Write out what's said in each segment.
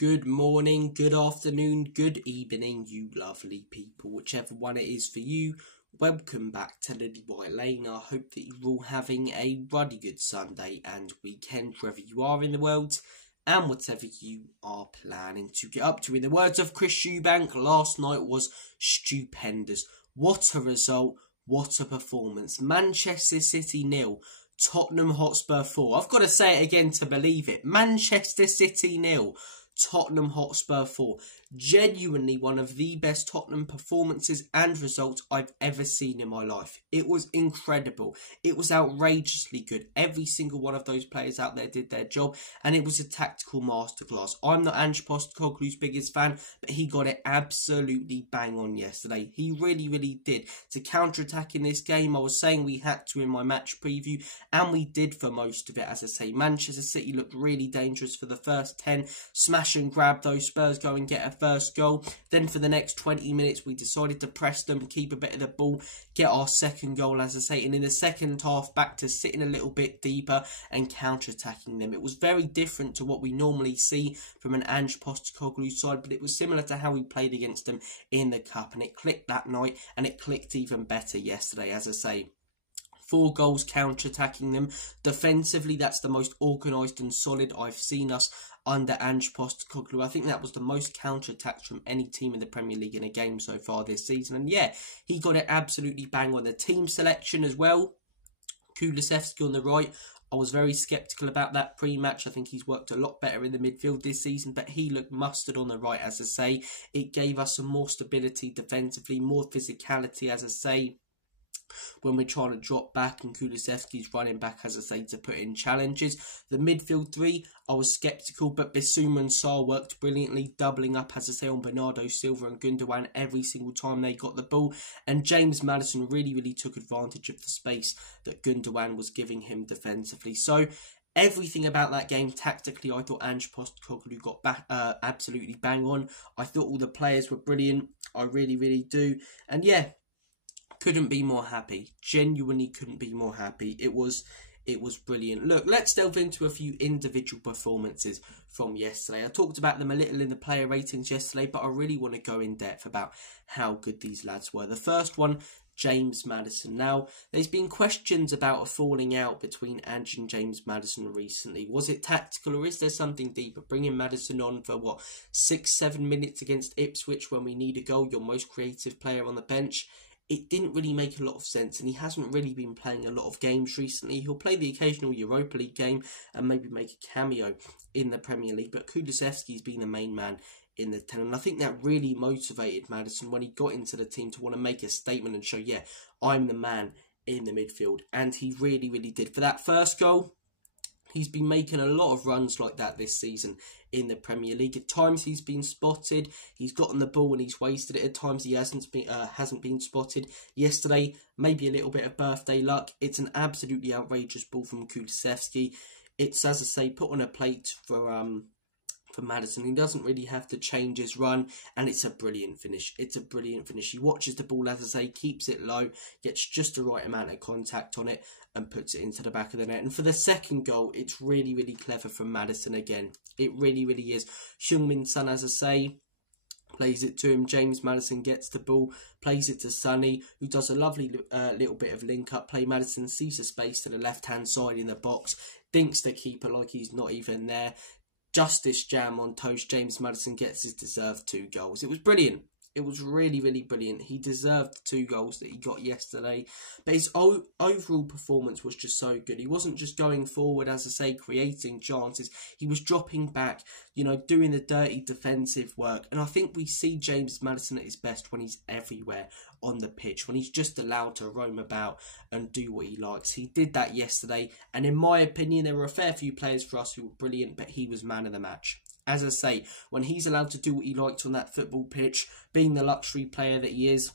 Good morning, good afternoon, good evening, you lovely people, whichever one it is for you. Welcome back to Lilywhite Lane. I hope that you're all having a ruddy good Sunday and weekend wherever you are in the world and whatever you are planning to get up to. In the words of Chris Eubank, last night was stupendous. What a result, what a performance. Manchester City 0, Tottenham Hotspur 4. I've got to say it again to believe it. Manchester City 0. Tottenham Hotspur 4. Genuinely one of the best Tottenham performances and results I've ever seen in my life. It was incredible. It was outrageously good. Every single one of those players out there did their job, and it was a tactical masterclass. I'm not Ange Postecoglou's biggest fan, but he got it absolutely bang on yesterday. He really did. To counter-attack in this game, I was saying we had to in my match preview, and we did for most of it. As I say, Manchester City looked really dangerous for the first 10. Smash and grab, those Spurs go and get a first goal. Then for the next 20 minutes, we decided to press them, keep a bit of the ball, get our second goal, as I say. And in the second half, back to sitting a little bit deeper and counter-attacking them. It was very different to what we normally see from an Ange Postecoglou side, but it was similar to how we played against them in the Cup. And it clicked that night, and it clicked even better yesterday, as I say. 4 goals counter-attacking them. Defensively, that's the most organised and solid I've seen us under Ange Postecoglou. I think that was the most counter-attacks from any team in the Premier League in a game so far this season. And yeah, he got it absolutely bang on. The team selection as well. Kulusevski on the right. I was very sceptical about that pre-match. I think he's worked a lot better in the midfield this season, but he looked mustard on the right, as I say. It gave us some more stability defensively, more physicality, as I say, when we're trying to drop back, and Kulusevski's running back, as I say, to put in challenges. The midfield 3, I was sceptical, but Bissouma and Sarr worked brilliantly, doubling up, as I say, on Bernardo Silva and Gundogan every single time they got the ball. And James Maddison really took advantage of the space that Gundogan was giving him defensively. So everything about that game, tactically, I thought Ange Postecoglou got back, absolutely bang on. I thought all the players were brilliant. I really do. And yeah, couldn't be more happy. Genuinely couldn't be more happy. It was brilliant. Look, let's delve into a few individual performances from yesterday. I talked about them a little in the player ratings yesterday, but I really want to go in depth about how good these lads were. The first one, James Maddison. Now, there's been questions about a falling out between Ange and James Maddison recently. Was it tactical, or is there something deeper? Bringing Maddison on for, 6-7 minutes against Ipswich when we need a goal, your most creative player on the bench. It didn't really make a lot of sense, and he hasn't really been playing a lot of games recently. He'll play the occasional Europa League game and maybe make a cameo in the Premier League, but Kulusevski's been the main man in the 10, and I think that really motivated Maddison when he got into the team to want to make a statement and show, yeah, I'm the man in the midfield, and he really did. For that first goal, he's been making a lot of runs like that this season in the Premier League. At times he's been spotted, he's gotten the ball and he's wasted it. At times he hasn't been spotted. Yesterday, maybe a little bit of birthday luck. It's an absolutely outrageous ball from Kulusevski. It's, as I say, put on a plate for Maddison. He doesn't really have to change his run, and it's a brilliant finish. It's a brilliant finish. He watches the ball, as I say, keeps it low, gets just the right amount of contact on it, and puts it into the back of the net. And for the second goal, it's really clever from Maddison again. It really is. Heung-min Son, as I say, plays it to him. James Maddison gets the ball, plays it to Sonny, who does a lovely little bit of link-up play. Maddison sees a space to the left-hand side in the box, dinks the keeper like he's not even there. Justice jam on toast. James Maddison gets his deserved 2 goals. It was brilliant. It was really brilliant. He deserved the 2 goals that he got yesterday. But his overall performance was just so good. He wasn't just going forward, as I say, creating chances. He was dropping back, doing the dirty defensive work. And I think we see James Maddison at his best when he's everywhere on the pitch, when he's just allowed to roam about and do what he likes. He did that yesterday. And in my opinion, there were a fair few players for us who were brilliant, but he was man of the match. As I say, when he's allowed to do what he likes on that football pitch, being the luxury player that he is,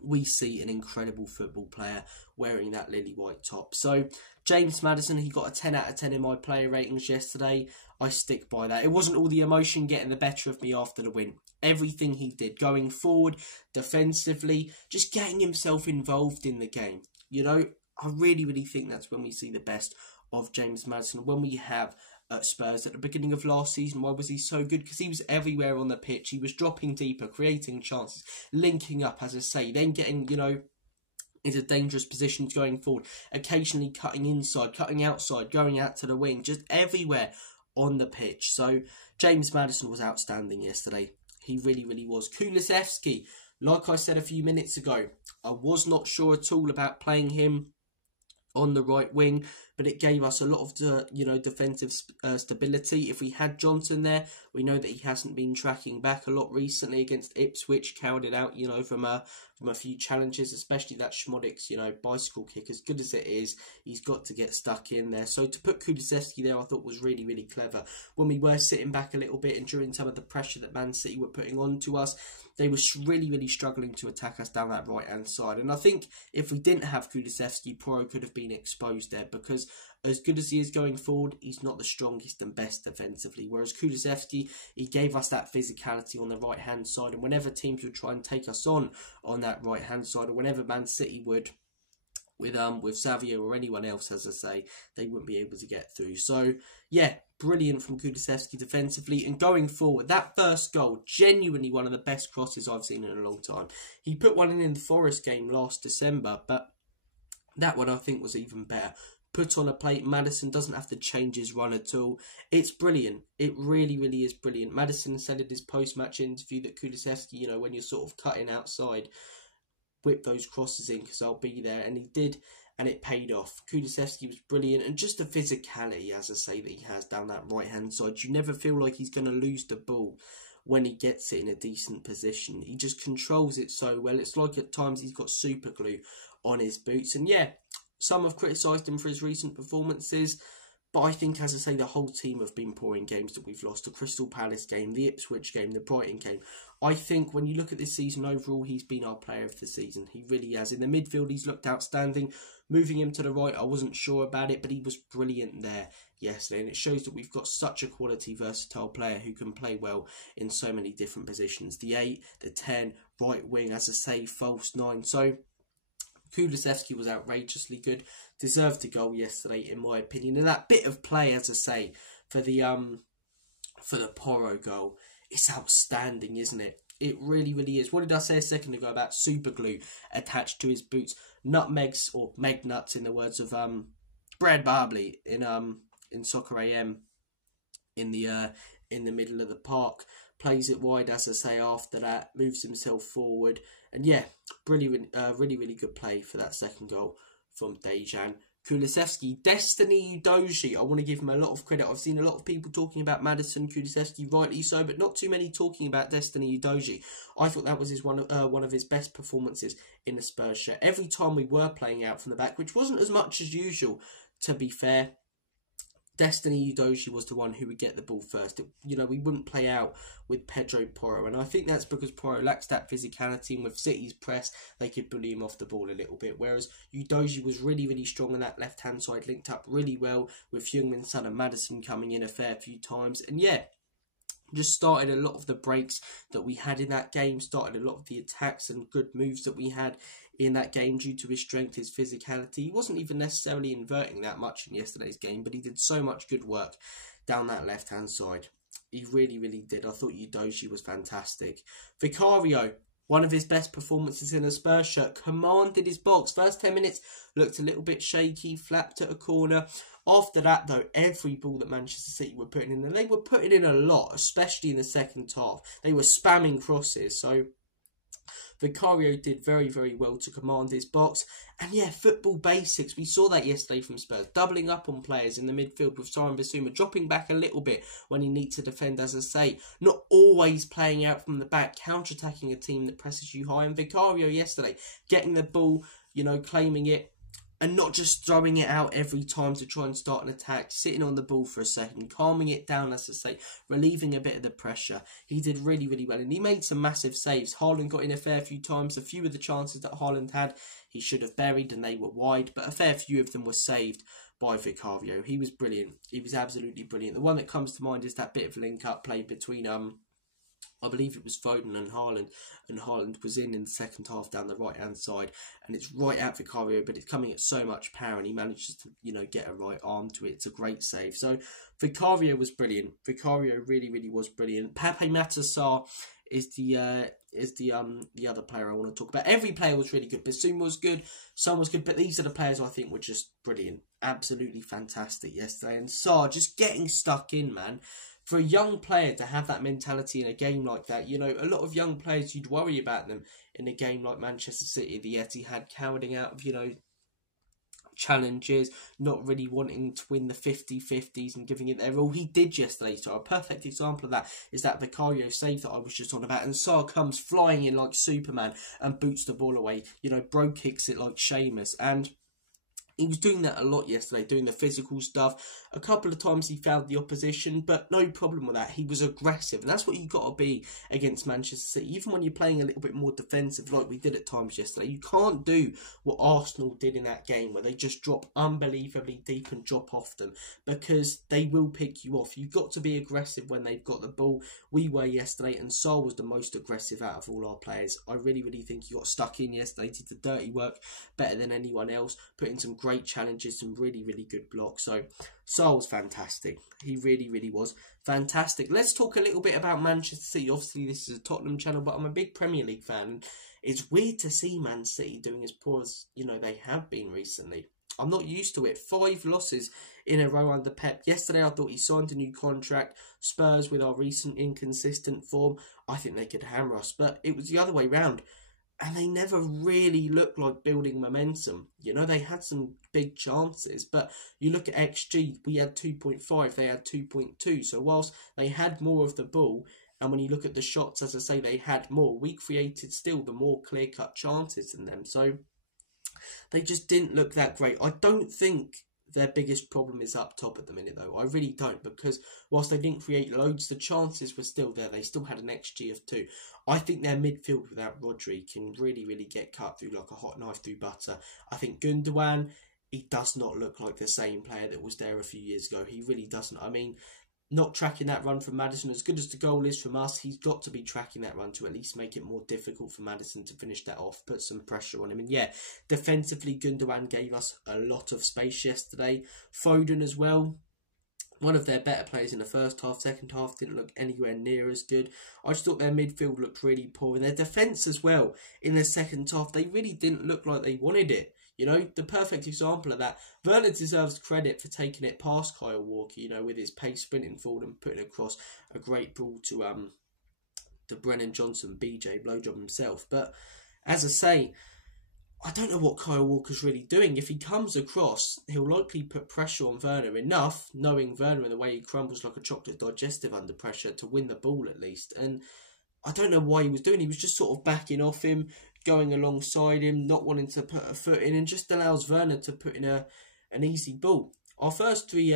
we see an incredible football player wearing that Lilywhite top. So, James Maddison, he got a 10 out of 10 in my player ratings yesterday. I stick by that. It wasn't all the emotion getting the better of me after the win. Everything he did, going forward, defensively, just getting himself involved in the game. I really think that's when we see the best of James Maddison, when we have at Spurs at the beginning of last season. Why was he so good? Because he was everywhere on the pitch. He was dropping deeper, creating chances, linking up, as I say, then getting, into dangerous positions going forward, occasionally cutting inside, cutting outside, going out to the wing, just everywhere on the pitch. So James Maddison was outstanding yesterday. He really, really was. Kulusevski, like I said a few minutes ago, I was not sure at all about playing him on the right wing, but it gave us a lot of defensive stability. If we had Johnson there, we know that he hasn't been tracking back a lot recently against Ipswich, carried it out, from a few challenges, especially that Schmodic's, bicycle kick. As good as it is, he's got to get stuck in there. So to put Kulusevski there, I thought was really, really clever. When we were sitting back a little bit and during some of the pressure that Man City were putting on to us, they were really, really struggling to attack us down that right-hand side. And I think if we didn't have Kulusevski, Porro could have been exposed there, because as good as he is going forward, he's not the strongest and best defensively. Whereas Kulusevski, he gave us that physicality on the right-hand side. And whenever teams would try and take us on that right-hand side, or whenever Man City would, with Savio or anyone else, as I say, they wouldn't be able to get through. So, yeah, brilliant from Kulusevski defensively. And going forward, that first goal, genuinely one of the best crosses I've seen in a long time. He put one in the Forest game last December, but that one I think was even better. Put on a plate, Maddison doesn't have to change his run at all. It's brilliant. It really, really is brilliant. Maddison said in his post-match interview that Kulusevski, when you're sort of cutting outside, whip those crosses in because I'll be there. And he did, and it paid off. Kulusevski was brilliant. And just the physicality, as I say, that he has down that right-hand side. You never feel like he's going to lose the ball when he gets it in a decent position. He just controls it so well. It's like at times he's got super glue on his boots. And yeah, some have criticised him for his recent performances, but I think, as I say, the whole team have been poor in games that we've lost. The Crystal Palace game, the Ipswich game, the Brighton game. I think when you look at this season overall, he's been our player of the season. He really has. In the midfield, he's looked outstanding. Moving him to the right, I wasn't sure about it, but he was brilliant there yesterday. And it shows that we've got such a quality, versatile player who can play well in so many different positions. The 8, the 10, right wing, as I say, false 9. So Kulusevski was outrageously good, deserved a goal yesterday in my opinion, and that bit of play, as I say, for the Porro goal, it's outstanding, isn't it? It really, really is. What did I say a second ago about super glue attached to his boots? Nutmegs, or meg nuts in the words of Brad Barbley in Soccer AM in the middle of the park. Plays it wide, as I say, after that, moves himself forward. And yeah, brilliant, really, really good play for that second goal from Dejan Kulusevski. Destiny Udogie, I want to give him a lot of credit. I've seen a lot of people talking about Maddison, Kulusevski, rightly so, but not too many talking about Destiny Udogie. I thought that was one of his best performances in the Spurs shirt. Every time we were playing out from the back, which wasn't as much as usual, to be fair, Destiny Udogie was the one who would get the ball first. We wouldn't play out with Pedro Porro, and I think that's because Porro lacks that physicality, and with City's press, they could bully him off the ball a little bit, whereas Udogie was really, really strong on that left-hand side, linked up really well with Heung-min Son and Maddison coming in a fair few times, and yeah, just started a lot of the breaks that we had in that game, started a lot of the attacks and good moves that we had in that game due to his strength, his physicality. He wasn't even necessarily inverting that much in yesterday's game, but he did so much good work down that left-hand side. He really, really did. I thought Udogie was fantastic. Vicario, one of his best performances in a Spurs shirt, commanded his box. First 10 minutes looked a little bit shaky, flapped at a corner. After that, though, every ball that Manchester City were putting in, and they were putting in a lot, especially in the second half. They were spamming crosses, so Vicario did very, very well to command his box. And yeah, football basics. We saw that yesterday from Spurs. Doubling up on players in the midfield with Sarr and Bissouma. Dropping back a little bit when he needs to defend, as I say. Not always playing out from the back. Counter-attacking a team that presses you high. And Vicario yesterday, getting the ball, claiming it. And not just throwing it out every time to try and start an attack. Sitting on the ball for a second. Calming it down, as I say. Relieving a bit of the pressure. He did really, really well. And he made some massive saves. Haaland got in a fair few times. A few of the chances that Haaland had, he should have buried and they were wide. But a fair few of them were saved by Vicario. He was brilliant. He was absolutely brilliant. The one that comes to mind is that bit of link-up play between I believe it was Foden and Haaland was in the second half down the right-hand side, and it's right at Vicario, but it's coming at so much power, and he manages to, you know, get a right arm to it. It's a great save. So Vicario was brilliant. Vicario really was brilliant. Pape Matar is the other player I want to talk about. Every player was really good. Bassoon was good, Son was good, but these are the players I think were just brilliant. Absolutely fantastic yesterday. And Sarr just getting stuck in, man. For a young player to have that mentality in a game like that, you know, a lot of young players, you'd worry about them in a game like Manchester City, the Etihad, cowarding out of, you know, challenges, not really wanting to win the 50-50s and giving it their all. He did yesterday, so a perfect example of that is that Vicario save that I was just on about, and Sarr comes flying in like Superman and boots the ball away, you know, bro kicks it like Sheamus, and he was doing that a lot yesterday, doing the physical stuff. A couple of times he fouled the opposition, but no problem with that. He was aggressive, and that's what you've got to be against Manchester City. Even when you're playing a little bit more defensive like we did at times yesterday, you can't do what Arsenal did in that game where they just drop unbelievably deep and drop off them, because they will pick you off. You've got to be aggressive when they've got the ball. We were yesterday, and Sarr was the most aggressive out of all our players. I really think he got stuck in yesterday, did the dirty work better than anyone else, put in some great challenges, some really good blocks. So Sarr was fantastic. He really was fantastic. Let's talk a little bit about Manchester City. Obviously this is a Tottenham channel, but I'm a big Premier League fan. It's weird to see Man City doing as poor as, you know, they have been recently. I'm not used to it. 5 losses in a row under Pep. Yesterday I thought he signed a new contract. Spurs, with our recent inconsistent form, I think they could hammer us, but it was the other way round. And they never really looked like building momentum. You know, they had some big chances, but you look at XG, we had 2.5, they had 2.2. So whilst they had more of the ball, and when you look at the shots, as I say, they had more, we created still the more clear-cut chances than them. So they just didn't look that great. I don't think their biggest problem is up top at the minute, though. I really don't, because whilst they didn't create loads, the chances were still there. They still had an XG of 2. I think their midfield without Rodri can really get cut through like a hot knife through butter. I think Gundogan, he does not look like the same player that was there a few years ago. He really doesn't. I mean, not tracking that run from Maddison, as good as the goal is from us, he's got to be tracking that run to at least make it more difficult for Maddison to finish that off, put some pressure on him. And yeah, defensively, Gundogan gave us a lot of space yesterday. Foden as well, one of their better players in the first half. Second half didn't look anywhere near as good. I just thought their midfield looked really poor. And their defence as well, in the second half, they really didn't look like they wanted it. You know, the perfect example of that. Werner deserves credit for taking it past Kyle Walker, you know, with his pace sprinting forward and putting across a great ball to Brennan Johnson, BJ, blowjob himself. But as I say, I don't know what Kyle Walker's really doing. If he comes across, he'll likely put pressure on Werner enough, knowing Werner and the way he crumbles like a chocolate digestive under pressure, to win the ball at least. And I don't know why he was doing. He was just sort of backing off him, going alongside him, not wanting to put a foot in, and just allows Werner to put in an easy ball. Our first three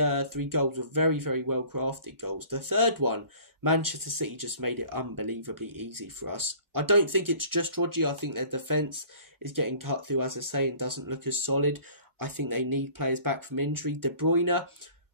goals were very well crafted goals. The third one, Manchester City just made it unbelievably easy for us. I don't think it's just Udogie. I think their defence is getting cut through, as I say, and doesn't look as solid. I think they need players back from injury. De Bruyne,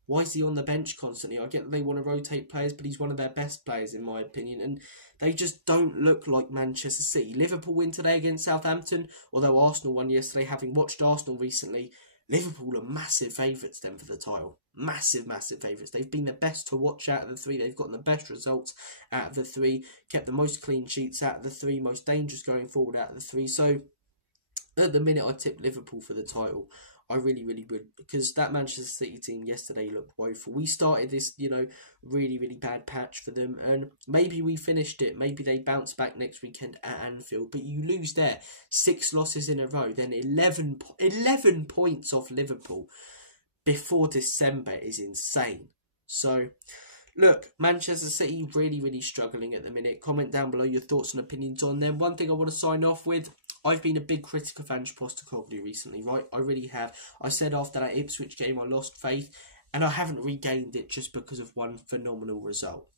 why is he on the bench constantly? I get that they want to rotate players, but he's one of their best players in my opinion, and they just don't look like Manchester City. Liverpool win today against Southampton, although Arsenal won yesterday. Having watched Arsenal recently, Liverpool are massive favourites then for the title. Massive favourites. They've been the best to watch out of the 3. They've gotten the best results out of the 3. Kept the most clean sheets out of the 3. Most dangerous going forward out of the 3. So at the minute, I tip Liverpool for the title. I really would, because that Manchester City team yesterday looked woeful. We started this, you know, really bad patch for them, and maybe we finished it. Maybe they bounce back next weekend at Anfield, but you lose there. 6 losses in a row, then 11 points off Liverpool before December is insane. So, look, Manchester City really struggling at the minute. Comment down below your thoughts and opinions on them. One thing I want to sign off with, I've been a big critic of Ange Postecoglou recently, right? I really have. I said after that Ipswich game I lost faith, and I haven't regained it just because of one phenomenal result.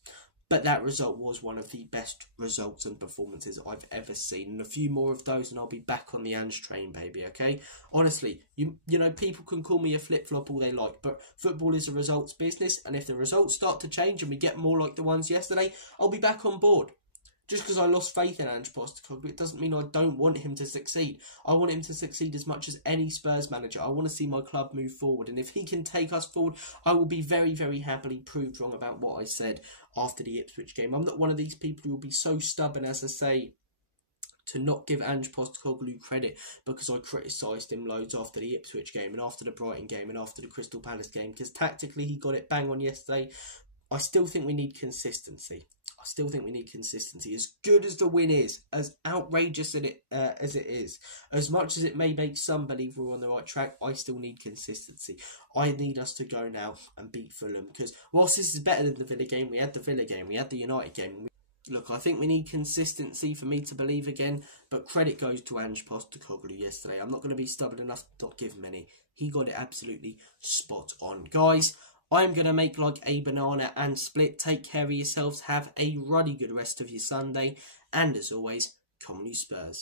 But that result was one of the best results and performances I've ever seen. And a few more of those and I'll be back on the Ange train, baby, okay? Honestly, you know, people can call me a flip-flop all they like, but football is a results business, and if the results start to change and we get more like the ones yesterday, I'll be back on board. Just because I lost faith in Ange Postecoglou, it doesn't mean I don't want him to succeed. I want him to succeed as much as any Spurs manager. I want to see my club move forward. And if he can take us forward, I will be very, very happily proved wrong about what I said after the Ipswich game. I'm not one of these people who will be so stubborn, as I say, to not give Ange Postecoglou credit because I criticised him loads after the Ipswich game and after the Brighton game and after the Crystal Palace game, because tactically he got it bang on yesterday. I still think we need consistency. As good as the win is, as outrageous as it is, as much as it may make some believe we're on the right track, I still need consistency. I need us to go now and beat Fulham, because whilst this is better than the Villa game, we had the Villa game, we had the United game. Look, I think we need consistency for me to believe again, but credit goes to Ange Postecoglou yesterday. I'm not going to be stubborn enough to not give him any. He got it absolutely spot on. Guys, I'm going to make like a banana and split. Take care of yourselves. Have a ruddy good rest of your Sunday. And as always, come on you Spurs.